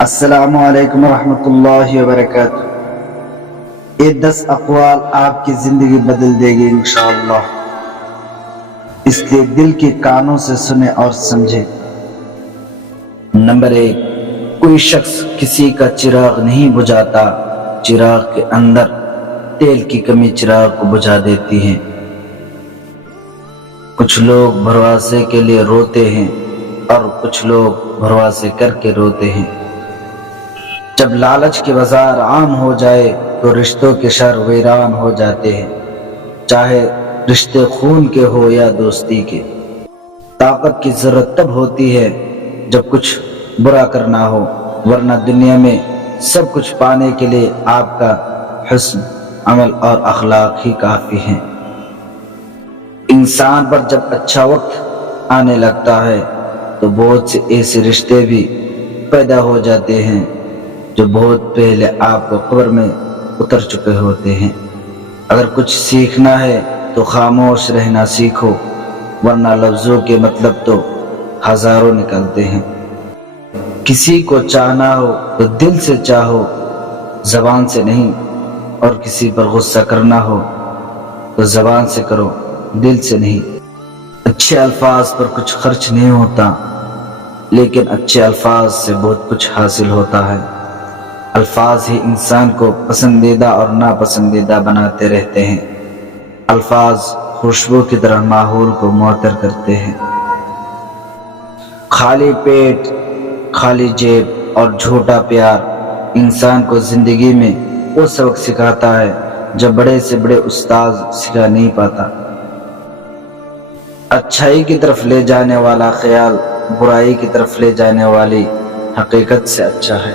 السلام علیکم ورحمۃ اللہ وبرکاتہ۔ یہ 10 اقوال آپ کی زندگی بدل دے گی انشاءاللہ، اس لیے دل کے کانوں سے سنیں اور سمجھیں۔ نمبر 1، کوئی شخص کسی کا چراغ نہیں بجھاتا، چراغ کے اندر تیل کی کمی چراغ کو بجھا دیتی ہے۔ کچھ لوگ بھروسے کے لیے روتے ہیں اور کچھ لوگ بھروسے کر کے روتے ہیں۔ جب لالچ کی بازار عام ہو جائے تو رشتوں کے شر ویران ہو جاتے ہیں، چاہے رشتے خون کے ہو یا دوستی کے۔ طاقت کی ضرورت تب ہوتی ہے جب کچھ برا کرنا ہو، ورنہ دنیا میں سب کچھ پانے کے لیے آپ کا حسن عمل اور اخلاق ہی کافی ہیں۔ انسان پر جب اچھا وقت آنے لگتا ہے تو بہت سے ایسے رشتے بھی پیدا ہو جاتے ہیں جو بہت پہلے آپ کو قبر میں اتر چکے ہوتے ہیں۔ اگر کچھ سیکھنا ہے تو خاموش رہنا سیکھو، ورنہ لفظوں کے مطلب تو ہزاروں نکلتے ہیں۔ کسی کو چاہنا ہو تو دل سے چاہو، زبان سے نہیں، اور کسی پر غصہ کرنا ہو تو زبان سے کرو، دل سے نہیں۔ اچھے الفاظ پر کچھ خرچ نہیں ہوتا، لیکن اچھے الفاظ سے بہت کچھ حاصل ہوتا ہے۔ الفاظ ہی انسان کو پسندیدہ اور ناپسندیدہ بناتے رہتے ہیں۔ الفاظ خوشبو کی طرح ماحول کو معطر کرتے ہیں۔ خالی پیٹ، خالی جیب اور جھوٹا پیار انسان کو زندگی میں وہ سبق سکھاتا ہے جو بڑے سے بڑے استاد سکھا نہیں پاتا۔ اچھائی کی طرف لے جانے والا خیال برائی کی طرف لے جانے والی حقیقت سے اچھا ہے۔